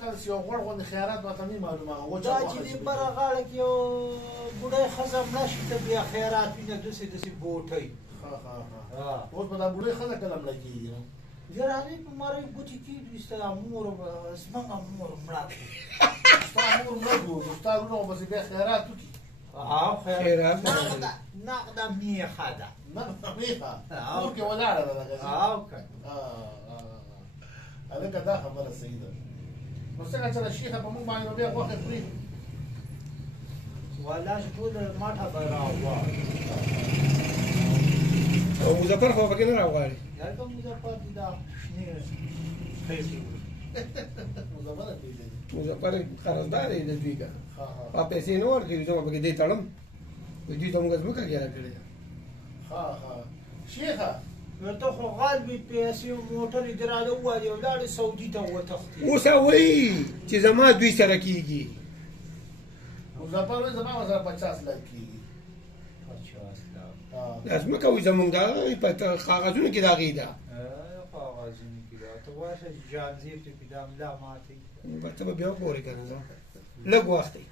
کله یو غوړ غوندې خیرات ماته نه معلومه وه دا چې دې بره غاړه کې یو بوډۍ ښځه مړه شي ته بیا خیرات وینه داسې داسې بوټی اوس به دا بوډۍ ښځه کله مړه کېږي یاره هغې په مارۍ ګوتې کېږدي ستا مور زموږ مور مړه ستا مور مړه کړو ستا وروڼه به پسې بیا خیرات وکړي خیرات نقده میخه ده نقده میخه کور کې ولاړه ده لکه هلکه دا خبره صحیح ده نو څنګه چې د شیخه په موږ باندې نو بیا غوښې خوري والله چې ټول ماټه به راغواړي او مظفر خو پکې نه راغواړي هلکه مظفر دي دا شنې خیسې مظفر پېژني مظفر قرضدار دی د دوی که ما پیسې نه ورکوي زه به پکې دی تړم دوی ته موږ ځمکه ګیره کړې ده شیخه نو ته خو غالبې پیسې موټر یې دې راله ووالې او لاړې سعودي ته وتښتې اوس وایي چې زما دوی سره کېږي مظفر وایي زما به سره 50 لک کېږي 50 لک دا ځمکه وایي زمونږ د هغې په کاغذونو کې د هغې ده کاغذونو کې ده ته واشه چې جان زیب ته پې دا ملا ماتې ته به بیا وګورې که نه لږ وخت دی